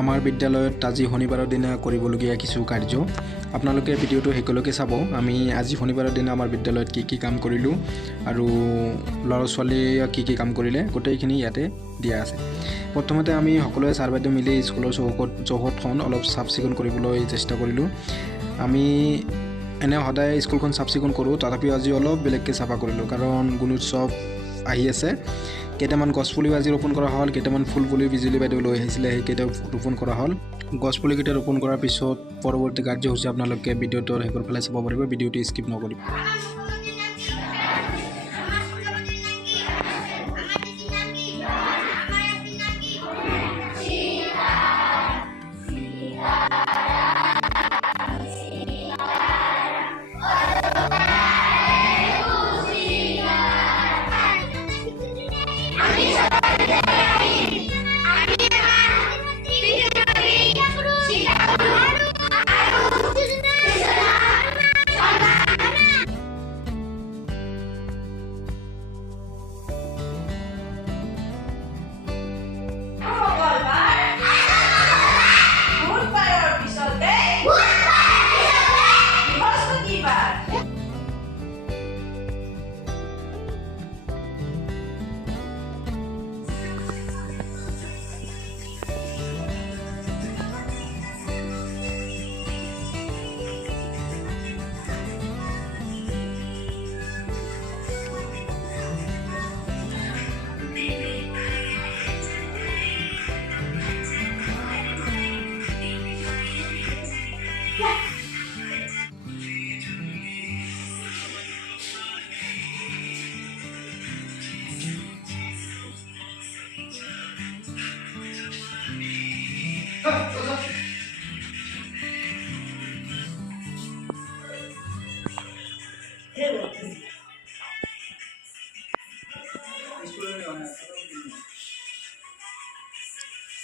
আমাৰ বিদ্যালয়ত আজি শনিবাৰৰ দিনা কৰিবলগীয়া কিছু কাৰ্য আপোনালোকে ভিডিঅ'টো শেষলৈকে চাব। আমি আজি শনিবাৰৰ দিনা আমাৰ বিদ্যালয়ত কি কাম কৰিলোঁ আৰু ল'ৰা ছোৱালীয়ে কি কাম কৰিলে গোটেইখিনি ইয়াতে দিয়া আছে। প্ৰথমতে আমি সকলোৱে ছাৰ বাইদেউ মিলি স্কুলৰ চৌহদখন অলপ চাফ চিকুণ কৰিবলৈ চেষ্টা কৰিলোঁ। আমি এনে সদায় স্কুলখন চাফ চিকুণ কৰোঁ, তথাপিও আজি অলপ বেলেগকৈ চাফা কৰিলোঁ, কাৰণ গুণোৎসৱ আহি আছে। কেইটামান গছপুলিও আজি ৰোপণ কৰা হ'ল, কেইটামান ফুল পুলি বিজুলী বাইদেউ লৈ আহিছিলে, সেইকেইটাও ৰোপণ কৰা হ'ল। গছপুলিকেইটা ৰোপণ কৰাৰ পিছত পৰৱৰ্তী কাৰ্যসূচী আপোনালোকে ভিডিঅ'টোৰ শেষৰ ফালে চাব পাৰিব, ভিডিঅ'টো স্কিপ নকৰিব।